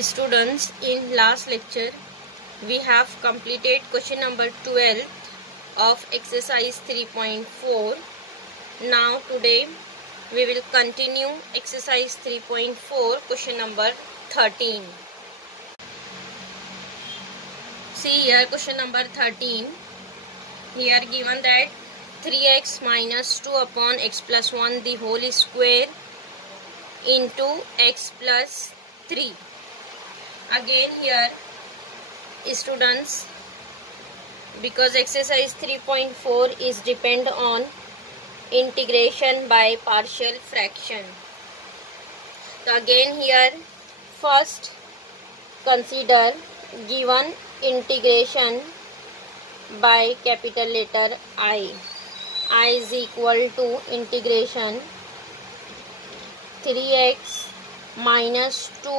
Students, in last lecture we have completed question number 12 of exercise 3.4. Now today we will continue exercise 3.4, question number 13. See here question number 13. Here given that 3x minus 2 upon x plus 1 the whole square into x plus 3. Again here students, because exercise 3.4 is depend on integration by partial fraction. So again here first consider given integration by capital letter I is equal to integration 3x minus 2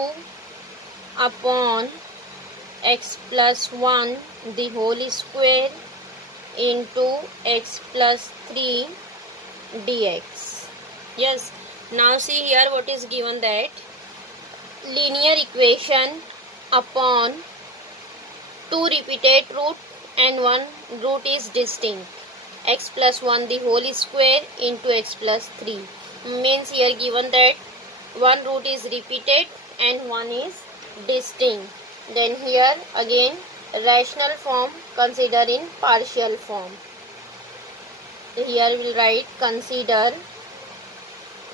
upon x plus 1 the whole square into x plus 3 dx. Yes, now see here what is given, that linear equation upon 2 repeated root and 1 root is distinct, x plus 1 the whole square into x plus 3, means here given that 1 root is repeated and 1 is distinct. Then here again rational form consider in partial form. Here we will write consider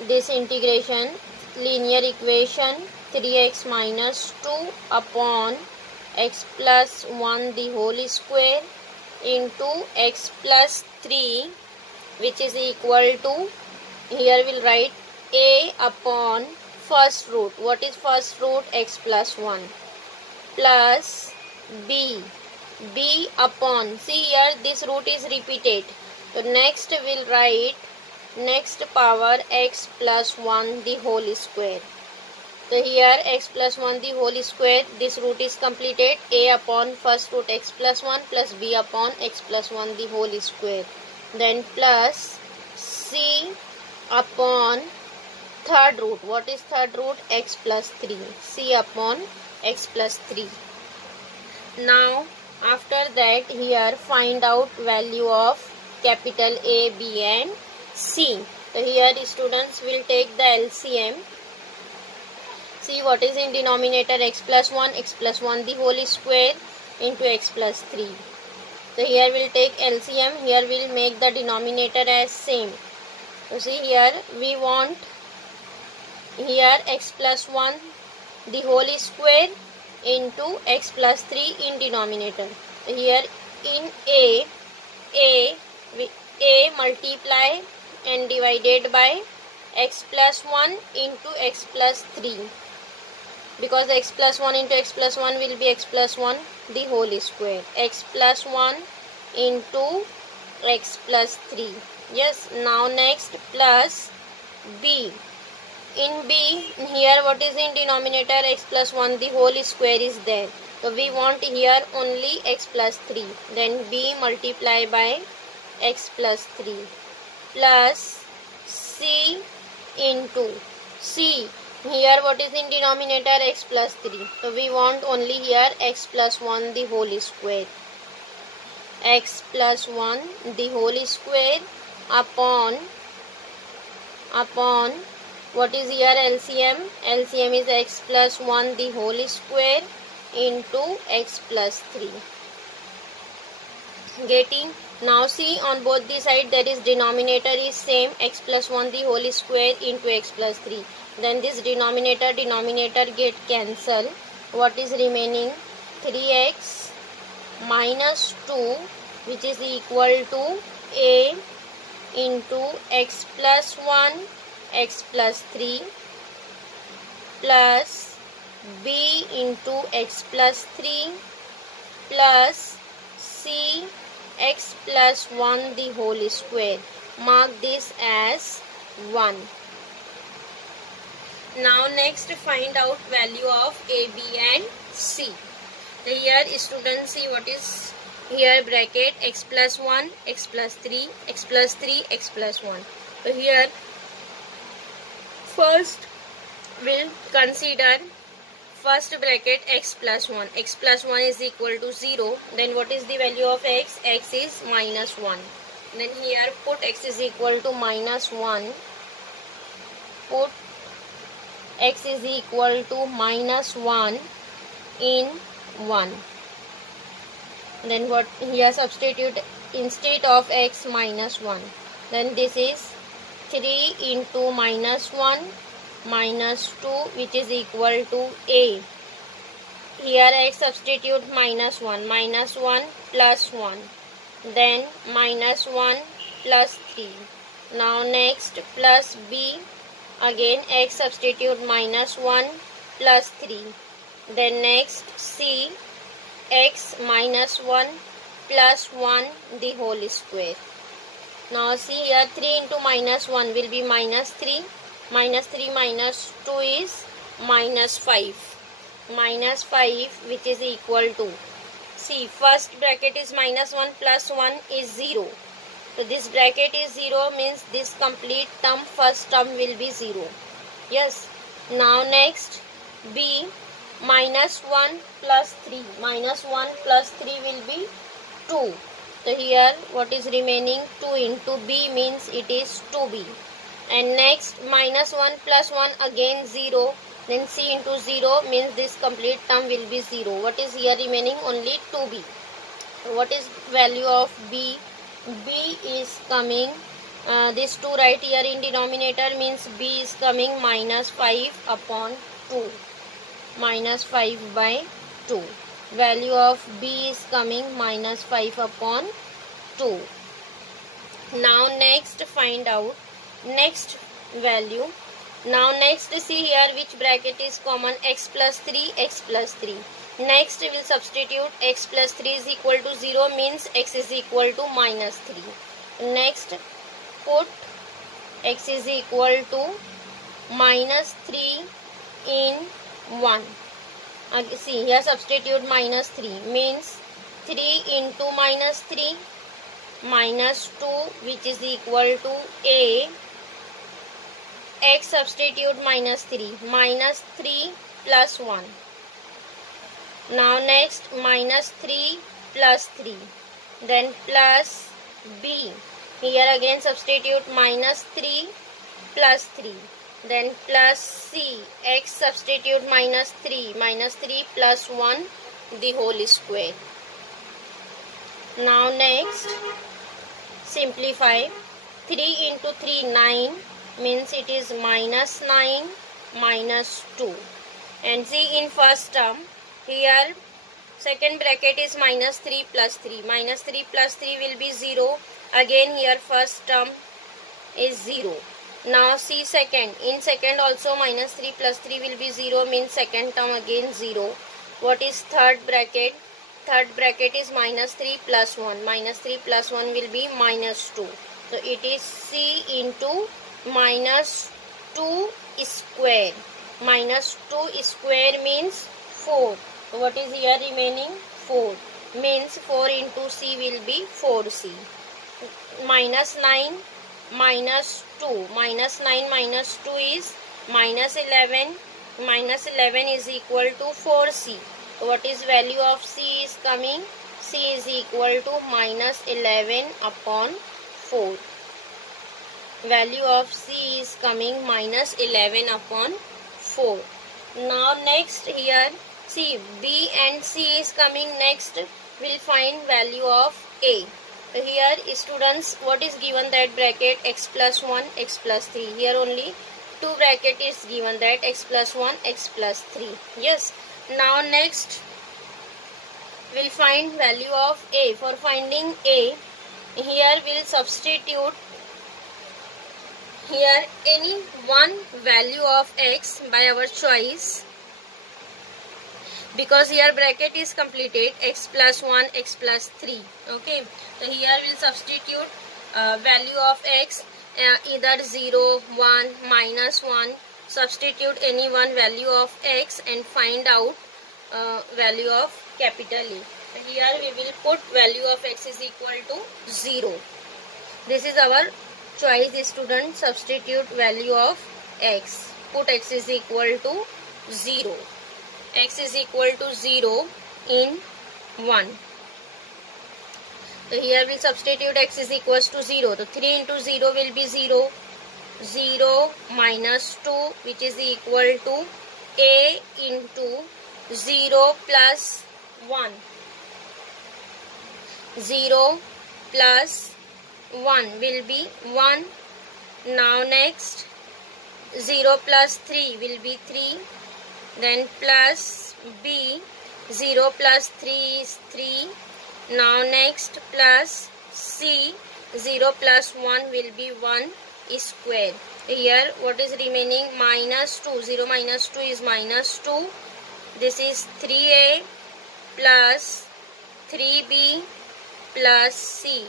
this integration linear equation 3x minus 2 upon x plus 1 the whole square into x plus 3, which is equal to, here we will write a upon first root. What is first root? X plus 1 plus b upon, see here this root is repeated, so next we will write next power x plus 1 the whole square. So here x plus 1 the whole square, this root is completed, a upon first root x plus 1 plus b upon x plus 1 the whole square, then plus c upon third root. What is third root? X plus 3, c upon x plus 3. Now after that here find out value of capital A, B and C. So here students will take the LCM. See what is in denominator, x plus 1 the whole square into x plus 3. So here we will take LCM, here we will make the denominator as same. So see here we want here x plus 1 the whole square into x plus 3 in denominator. So here in A multiply and divided by x plus 1 into x plus 3, because x plus 1 into x plus 1 will be x plus 1 the whole square, x plus 1 into x plus 3. Yes, now next plus b. In b, here what is in denominator? X plus 1 the whole square is there, so we want here only x plus 3, then b multiply by x plus 3 plus c into c. Here what is in denominator? X plus 3, so we want only here x plus 1 the whole square, x plus 1 the whole square upon what is here LCM? LCM is x plus 1 the whole square into x plus 3. Getting? Now see on both the side that is denominator is same, x plus 1 the whole square into x plus 3. Then this denominator get cancel. What is remaining? 3x minus 2, which is equal to a into x plus 1 x plus 3 plus b into x plus 3 plus c x plus 1 the whole square. Mark this as 1. Now next find out value of a, b and c. So here students see what is here bracket x plus 1 x plus 3 x plus 3 x plus 1. So here first we'll consider first bracket x plus 1. X plus 1 is equal to 0. Then what is the value of x? X is minus 1. Then here put x is equal to minus 1. Put x is equal to minus 1 in 1. Then what here substitute instead of x minus 1. Then this is 3 into minus 1 minus 2, which is equal to a. Here x substitute minus 1 plus 1. Then minus 1 plus 3. Now next plus b. Again x substitute minus 1 plus 3. Then next c. X minus 1 plus 1 the whole square. Now see here 3 into minus 1 will be minus 3. Minus 3 minus 2 is minus 5. Minus 5 which is equal to. See, first bracket is minus 1 plus 1 is 0. So this bracket is 0 means this complete term, first term will be 0. Yes. Now next b. Minus 1 plus 3. Minus 1 plus 3 will be 2. So here what is remaining? 2 into b means it is 2b. And next minus 1 plus 1 again 0. Then c into 0 means this complete term will be 0. What is here remaining? Only 2b. What is value of b? B is coming, this 2 right here in denominator means b is coming minus 5 upon 2. Minus 5 by 2. Value of b is coming minus 5 upon 2. Now next find out next value. Now next see here which bracket is common, x plus 3, x plus 3. Next we will substitute x plus 3 is equal to 0 means x is equal to minus 3. Next put x is equal to minus 3 in 1. See here substitute minus 3 means 3 into minus 3 minus 2 which is equal to a. X substitute minus 3 plus 1. Now next minus 3 plus 3. Then plus b. Here again substitute minus 3 plus 3. Then plus c. X substitute minus 3 plus 1 the whole square. Now next simplify. 3 into 3 9 means it is minus 9 minus 2. And see in first term here second bracket is minus 3 plus 3. Minus 3 plus 3 will be 0. Again here first term is 0. Now see second. In second also minus 3 plus 3 will be 0 means second term again 0. What is third bracket? Third bracket is minus 3 plus 1. Minus 3 plus 1 will be minus 2. So it is c into minus 2 square. Minus 2 square means 4. So what is here remaining? 4. Means 4 into c will be 4c. Minus 9 minus 2. Minus 9 minus 2 is minus 11. Minus 11 is equal to 4c. So what is value of c is coming? C is equal to minus 11 upon 4. Value of c is coming minus 11 upon 4. Now next here see b and c is coming next. We'll find value of a. Here students what is given that bracket x plus 1 x plus 3. Here only 2 bracket is given that x plus 1 x plus 3. Yes. Now next we'll find value of a. For finding a here we'll substitute here any one value of x by our choice, because here bracket is completed x plus 1 x plus 3. Okay, so here we'll substitute value of x either 0 1 minus 1. Substitute any one value of x and find out value of capital A. Here we will put value of x is equal to 0. This is our choice student. Substitute value of x. Put x is equal to 0. x is equal to 0 in 1. So here we'll substitute x is equals to 0. So 3 into 0 will be 0. 0 minus 2, which is equal to a into 0 plus 1. 0 plus 1 will be 1. Now next 0 plus 3 will be 3. Then plus b, 0 plus 3 is 3. Now next plus c, 0 plus 1 will be 1 square. Here what is remaining? Minus 2. 0 minus 2 is minus 2. This is 3a plus 3b plus c.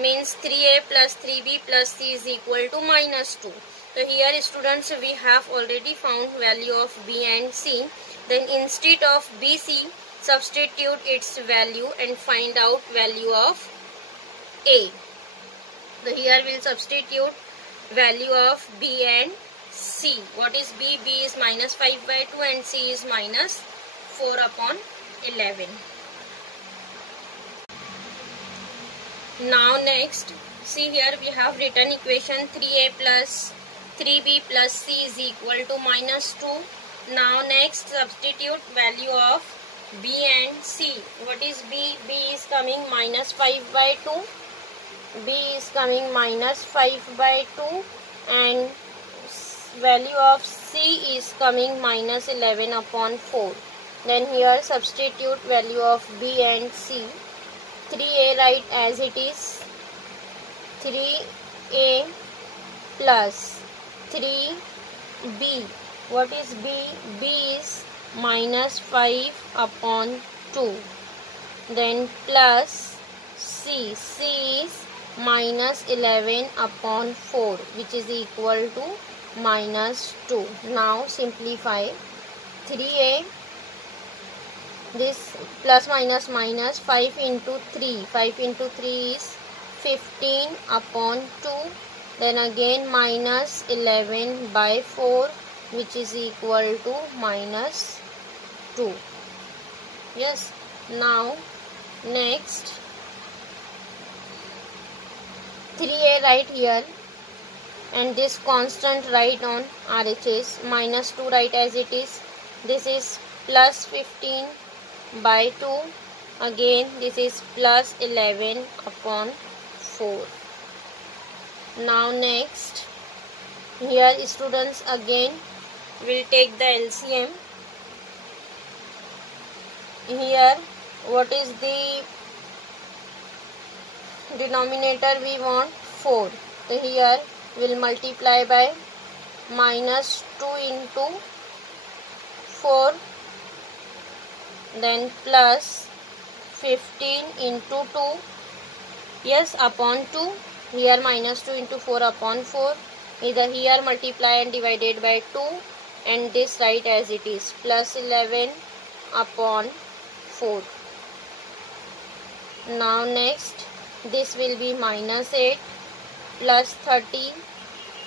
Means 3a plus 3b plus c is equal to minus 2. So here students, we have already found value of b and c. Then instead of bc, substitute its value and find out value of a. So here we will substitute value of b and c. What is b? B is minus 5 by 2 and c is minus 4 upon 11. Now next, see here we have written equation 3a plus 3b plus c is equal to minus 2. Now next, substitute value of b and c. What is b? B is coming minus 5 by 2. B is coming minus 5 by 2 and value of c is coming minus 11 upon 4. Then here substitute value of b and c. 3a write as it is. 3a plus 3b. What is b? B is minus 5 upon 2. Then plus c. C is minus 11 upon 4, which is equal to minus 2. Now simplify. 3a, this plus minus minus, 5 into 3. 5 into 3 is 15 upon 2. Then again minus 11 by 4, which is equal to minus 2. Yes. Now next, 3a write here and this constant write on RHS. Minus 2 write as it is. This is plus 15 by 2. Again this is plus 11 upon 4. Now next, here students again will take the LCM. Here what is the denominator we want? 4. So here will multiply by minus 2 into 4, then plus 15 into 2, yes, upon 2. Here minus 2 into 4 upon 4. Either here multiply and divided by 2 and this write as it is, plus 11 upon 4. Now next, this will be minus 8 plus 30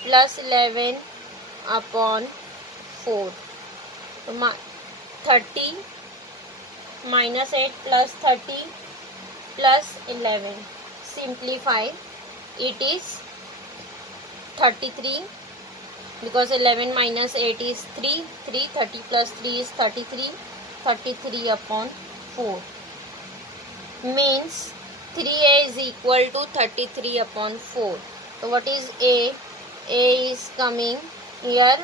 plus 11 upon 4. 30 minus 8 plus 30 plus 11. Simplify. It is 33 because 11 minus 8 is 3. 30 plus 3 is 33. 33 upon 4. Means 3a is equal to 33 upon 4. So what is a? A is coming here,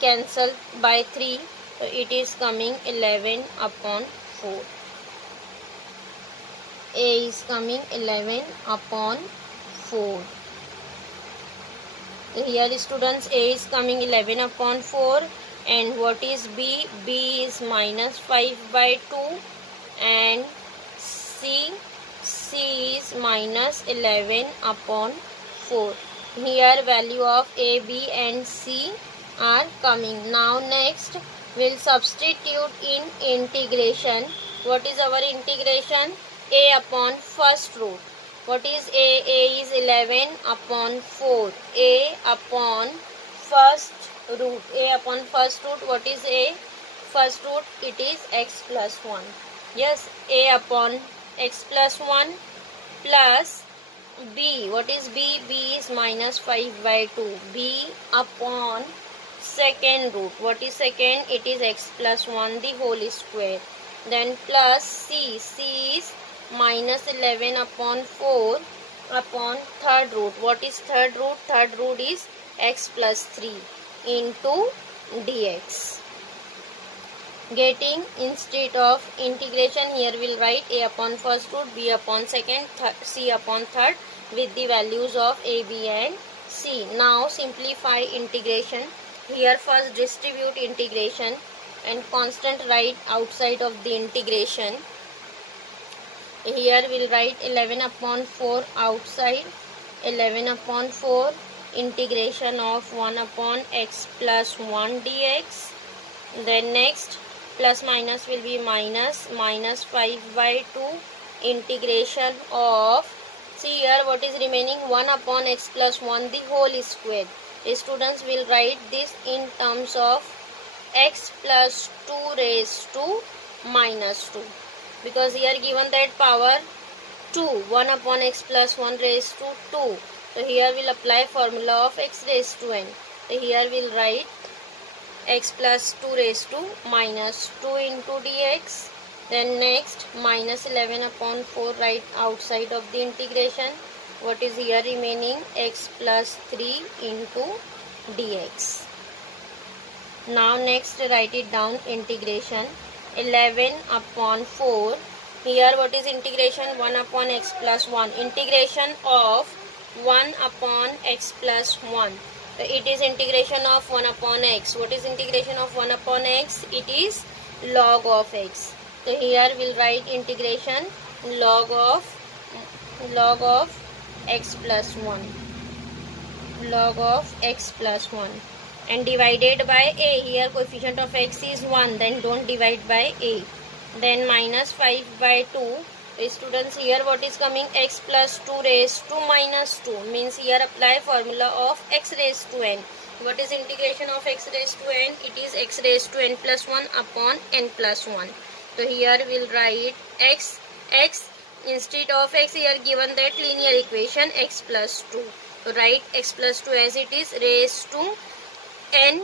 cancel by 3. So it is coming 11 upon 4. A is coming 11 upon 4. Here students, A is coming 11 upon 4 and what is B? B is minus 5 by 2 and C is minus 11 upon 4. Here value of A, B and C are coming. Now next, we'll substitute in integration. What is our integration? A upon first root. What is A? A is 11 upon 4. A upon first root. A upon first root. What is A? first root, it is x plus 1. Yes, a upon x plus 1 plus b. What is b? b is minus 5 by 2. b upon second root. What is second? It is x plus 1 the whole square. Then plus c. c is minus 11 upon 4 upon third root. What is third root? Third root is x plus 3 into dx. Getting, instead of integration, here we'll write a upon first root, b upon second, c upon third with the values of a, b and c. Now simplify integration. Here first distribute integration and constant write outside of the integration. Here we'll write 11 upon 4 outside, 11 upon 4 integration of 1 upon x plus 1 dx. Then next plus minus will be minus 5 by 2 integration of, see here what is remaining, 1 upon x plus 1 the whole square. Students will write this in terms of x plus 2 raised to minus 2, because here given that power 2, 1 upon x plus 1 raised to 2. So here we'll apply formula of x raised to n. So here we'll write x plus 2 raised to minus 2 into dx. Then next minus 11 upon 4 right outside of the integration. What is here remaining? X plus 3 into dx. Now next write it down, integration 11 upon 4. Here what is integration? 1 upon x plus 1. Integration of 1 upon x plus 1. So it is integration of 1 upon x. What is integration of 1 upon x? It is log of x. So here we'll write integration log of x plus 1. Log of x plus 1. And divided by a. Here coefficient of x is 1. Then don't divide by a. Then minus 5 by 2. Students, here what is coming? X plus 2 raised to minus 2. Means here apply formula of x raised to n. What is integration of x raised to n? It is x raised to n plus 1 upon n plus 1. So here we'll write x instead of x, here given that linear equation x plus 2. So write x plus 2 as it is, raised to n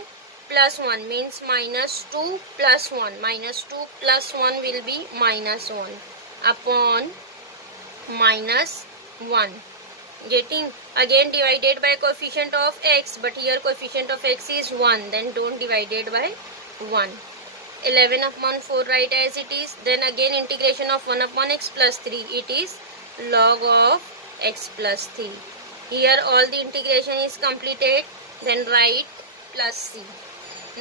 plus 1 means minus 2 plus 1. Minus 2 plus 1 will be minus 1 upon minus 1. Getting, again divided by coefficient of x, but here coefficient of x is 1, then don't divide it by 1. 11 upon 4 write as it is. Then again integration of 1 upon x plus 3, it is log of x plus 3. Here all the integration is completed, then write plus c.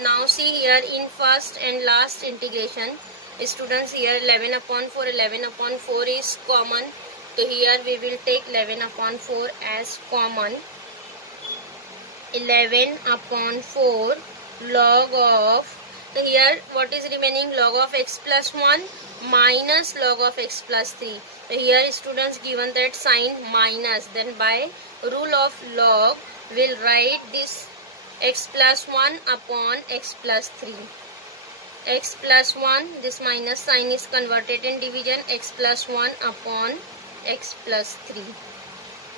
Now see here in first and last integration, students, here 11 upon 4 is common. So here we will take 11 upon 4 as common. 11 upon 4 log of, so here what is remaining? Log of x plus 1 minus log of x plus 3. So here students, given that sign minus, then by rule of log we'll write this x plus 1 upon x plus 3. X plus 1, this minus sign is converted in division, x plus 1 upon x plus 3.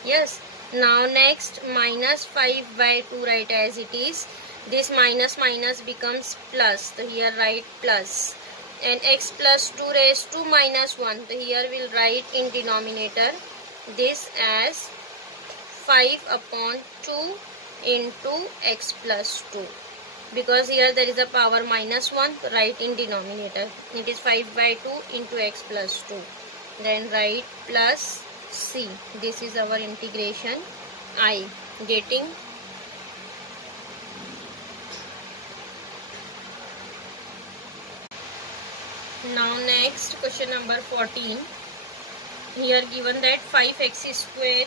Yes. Now next minus 5 by 2 write as it is. This minus becomes plus. So here write plus. And x plus 2 raised to minus 1. So here we'll write in denominator this as 5 upon 2 into x plus 2. Because here there is a power minus 1, write in denominator. It is 5 by 2 into x plus 2. Then write plus c. This is our integration I. Getting? Now next question number 14. Here given that 5x square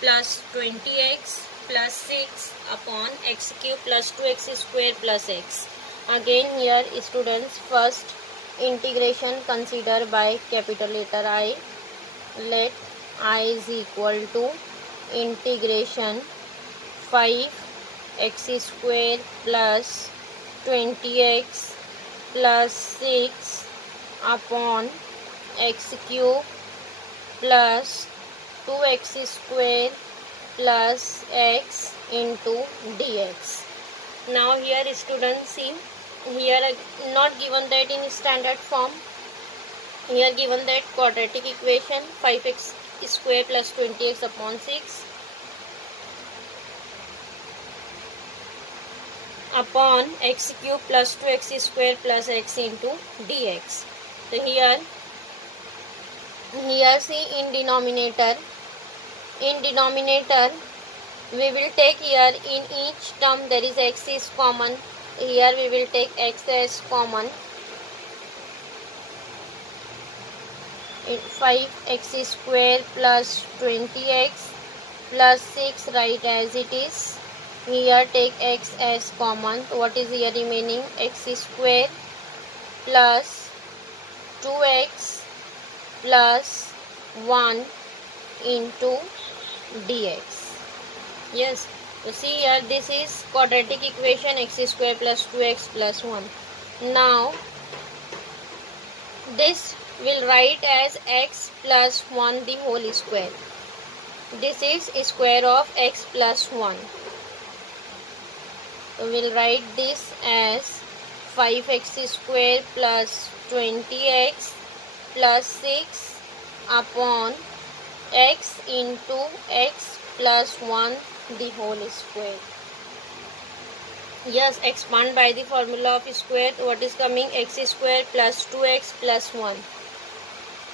plus 20x plus 6 upon x cube plus 2x square plus x. Again here students, first integration consider by capital letter I. Let I is equal to integration 5x square plus 20x plus 6 upon x cube plus 2x square plus x into dx. Now here students see, here not given that in standard form, here given that quadratic equation 5x square plus 20x upon 6 upon x cube plus 2x square plus x into dx. So here see in denominator we will take here in each term there is x is common. Here we will take x as common. 5x square plus 20x plus 6 write as it is. Here take x as common. What is here remaining? X square plus 2x plus 1 into dx. Yes, so see here this is quadratic equation x square plus 2x plus 1. Now this will write as x plus 1 the whole square. This is square of x plus 1. So we will write this as 5x square plus 20x plus 6 upon x into x plus 1 the whole square. Yes, expand by the formula of square. What is coming? X square plus 2x plus 1.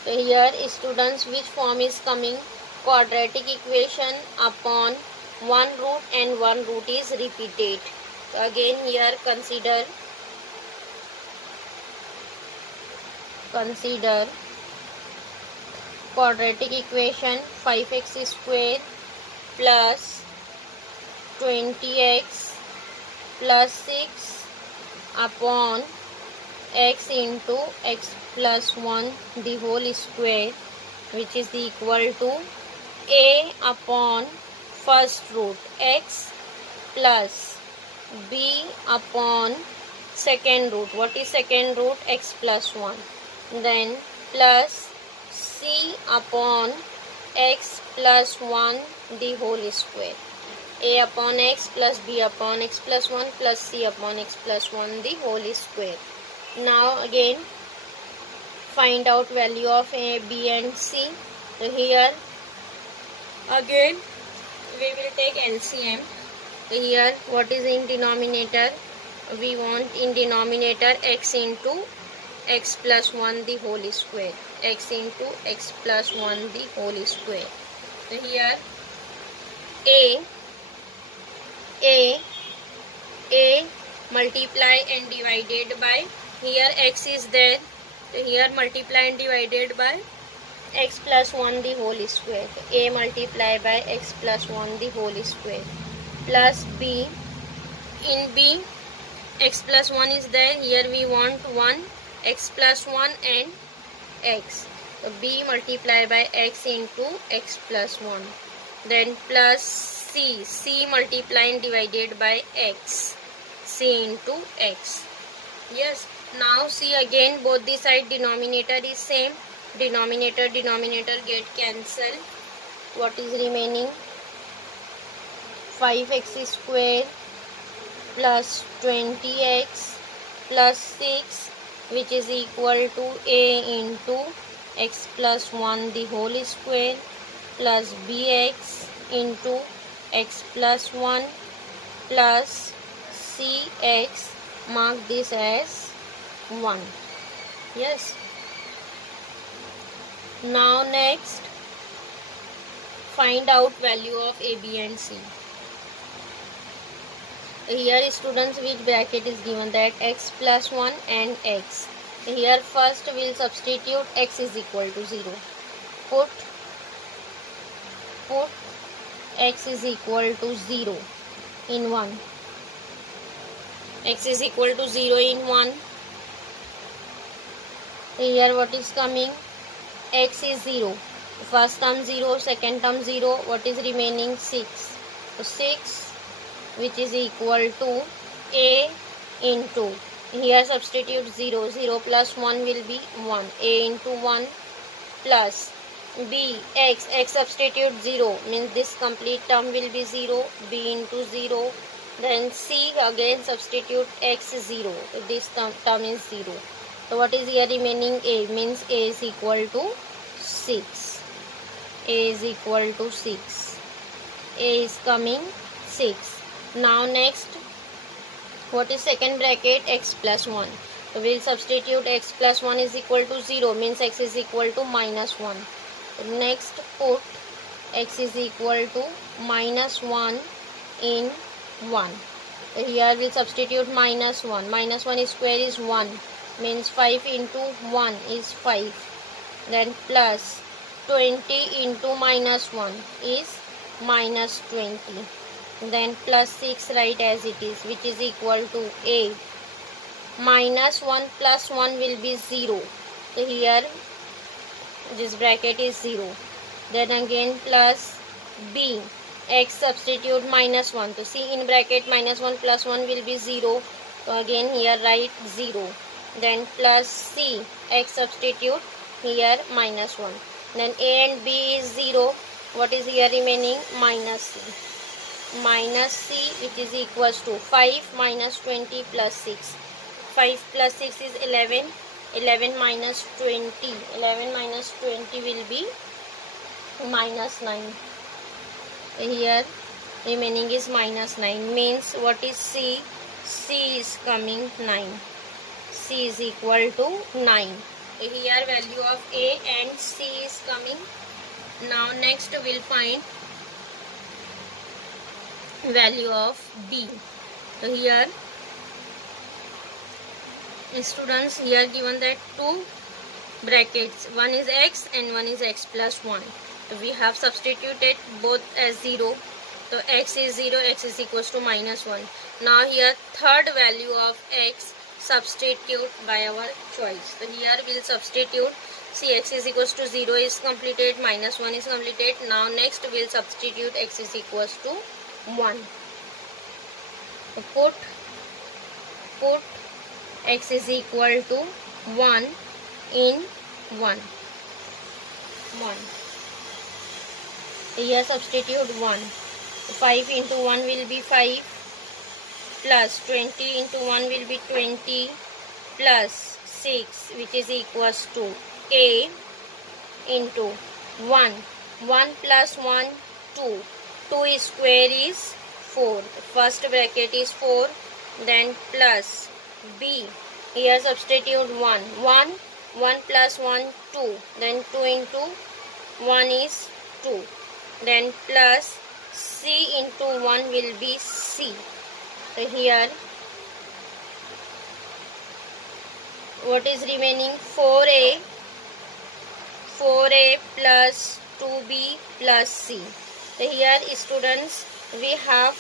So here students, which form is coming? Quadratic equation upon 1 root and 1 root is repeated. So again here consider quadratic equation 5x square plus 20x plus 6 upon x into x plus 1 the whole square, which is equal to a upon first root x plus b upon second root. What is second root? X plus 1. Then plus c upon x plus 1 the whole square. A upon x plus b upon x plus 1 plus c upon x plus 1 the whole square. Now again find out value of a, b and c. So here again we will take LCM. Here what is in denominator? We want in denominator x into x plus 1 the whole square. X into x plus 1 the whole square. So here a multiply and divided by, here x is there, so here multiply and divided by x plus 1 the whole square. So a multiply by x plus 1 the whole square plus b. In b x plus 1 is there, here we want 1, x plus 1 and x. So b multiply by x into x plus 1. Then plus c multiply and divided by x, c into x. Yes, now see again both the side denominator is same. Denominator get cancelled. What is remaining? 5x square plus 20x plus 6, which is equal to a into x plus 1 the whole square plus bx into x plus 1 plus cx, mark this as 1. Yes. Now next find out value of a, b and c. Here students, which bracket is given? That x plus 1 and x. Here first we will substitute x is equal to 0. Put x is equal to 0 in 1. X is equal to 0 in 1. Here what is coming? X is 0. First term 0, second term 0. What is remaining? 6. So 6, which is equal to a into Here substitute 0. 0 plus 1 will be 1. A into 1 plus b x. X substitute 0 means this complete term will be 0. B into 0. Then c again substitute x 0. This term is 0. So what is here remaining? A means a is equal to 6. A is equal to 6. A is coming 6. Now next, what is second bracket? X plus 1. So we will substitute x plus 1 is equal to 0 means x is equal to minus 1. Next put x is equal to minus 1 in 1. So here we will substitute minus 1. Minus 1 square is 1 means 5 into 1 is 5. Then plus 20 into minus 1 is minus 20. Then plus 6 write as it is, which is equal to a. Minus 1 plus 1 will be 0. So here this bracket is 0. Then again plus b. X substitute minus 1. So see in bracket minus 1 plus 1 will be 0. So again here write 0. Then plus c. X substitute here minus 1. Then a and b is 0. What is here remaining? Minus c. Minus c, which is equals to 5 minus 20 plus 6. 5 plus 6 is 11. 11 minus 20. 11 minus 20 will be minus 9. Here remaining is minus 9. Means what is c? C is coming 9. C is equal to 9. Here value of a and c is coming. Now next we will find value of b. So here students, here given that two brackets, one is x and one is x plus 1. So we have substituted both as 0. So x is 0, x is equals to minus 1. Now here third value of x substitute by our choice. So here we will substitute. See, x is equals to 0 is completed, minus 1 is completed. Now next we will substitute x is equals to 1. So put x is equal to 1 in 1. Here substitute 1. 5 into 1 will be 5 plus 20 into 1 will be 20 plus 6, which is equals to a into 1. 1 plus 1, 2. 2 square is 4. First bracket is 4. Then plus b. Here substitute 1. 1 plus 1, 2. Then 2 into 1 is 2. Then plus c into 1 will be c. So here what is remaining? 4a plus 2b plus c. So here students, we have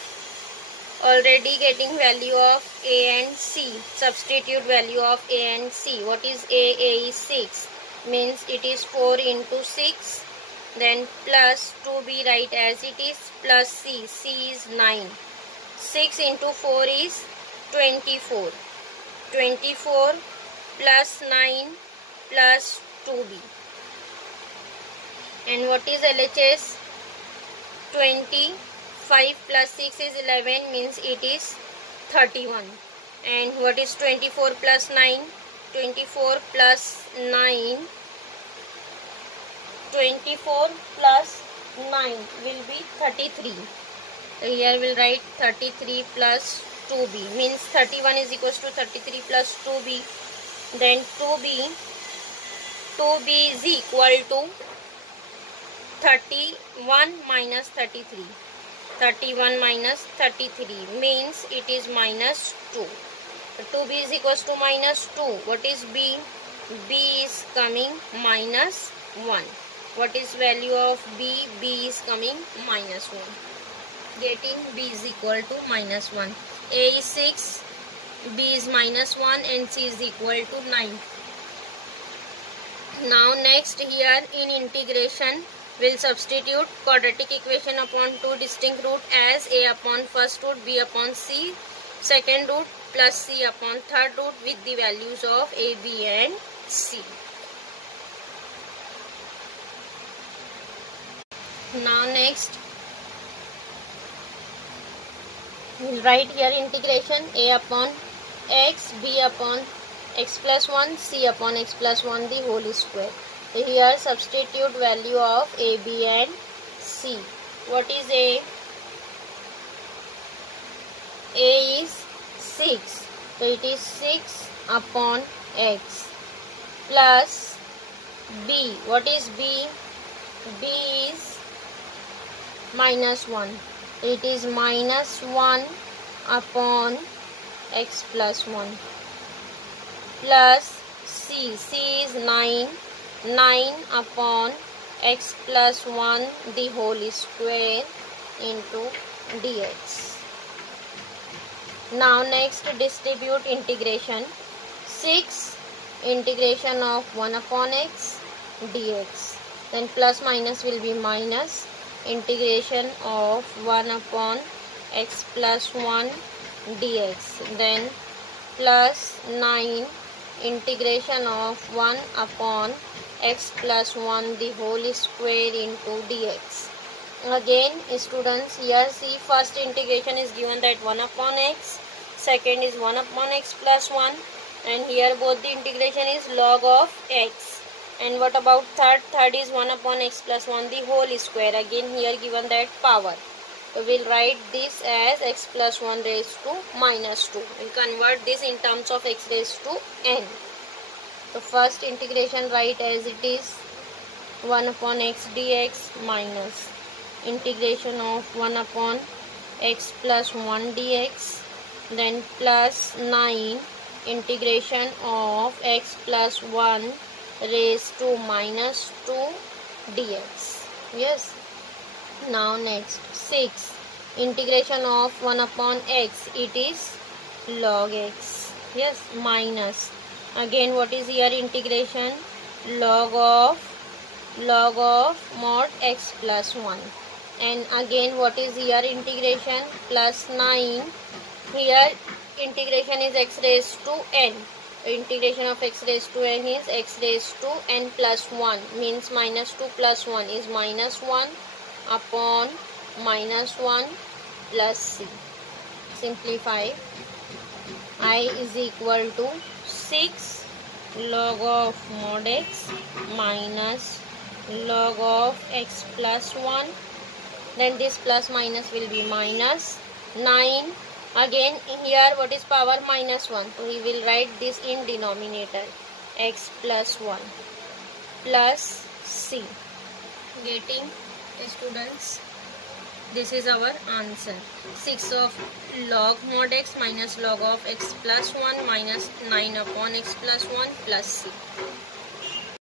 already getting value of a and c. Substitute value of a and c. What is a? A is 6. Means it is 4 into 6. Then plus 2b write as it is, plus c. C is 9. 6 into 4 is 24. 24 plus 9 plus 2b. And what is LHS? 20. 5 plus 6 is 11, means it is 31. And what is 24 plus 9? 24 plus 9. 24 plus 9 will be 33. So here we will write 33 plus 2b. Means 31 is equals to 33 plus 2b. Then 2b is equal to 31 minus 33. 31 minus 33 means it is minus 2. So 2b is equals to minus 2. What is b? B is coming minus 1. What is value of b? B is coming minus 1. Getting b is equal to minus 1. A is 6, b is minus 1 and c is equal to 9. Now next here in integration, we'll substitute quadratic equation upon two distinct root as a upon first root, b upon c, second root plus c upon third root with the values of a, b and c. Now next, we'll write here integration a upon x, b upon x plus 1, c upon x plus 1 the whole square. So here substitute value of a, b and c. What is a? A is 6. So it is 6 upon x plus b. What is b? B is minus 1. It is minus 1 upon x plus 1 plus c. C is 9. 9 upon x plus 1 the whole square into dx. Now next, distribute integration. 6 integration of 1 upon x dx. Then plus minus will be minus integration of 1 upon x plus 1 dx. Then plus 9 integration of 1 upon x plus 1 the whole square into dx. Again students, here see first integration is given that 1 upon x, second is 1 upon x plus 1, and here both the integration is log of x. And what about third? Third is 1 upon x plus 1 the whole square. Again here given that power. So we'll write this as x plus 1 raised to minus 2. We'll convert this in terms of x raised to n. So first integration write as it is 1 upon x dx minus integration of 1 upon x plus 1 dx, then plus 9 integration of x plus 1 raised to minus 2 dx. Yes. Now next, 6 integration of 1 upon x, it is log x. Yes, minus again what is here integration? Log of mod x plus 1. And again what is here integration? Plus 9. Here integration is x raised to n. Integration of x raised to n is x raised to n plus 1, means minus 2 plus 1 is minus 1 upon minus 1 plus c. Simplify. I is equal to 6 log of mod x minus log of x plus 1. Then this plus minus will be minus 9. Again here what is power? Minus 1. So we will write this in denominator, x plus 1 plus c. Getting students? This is our answer. 6 of log mod x minus log of x plus 1 minus 9 upon x plus 1 plus c.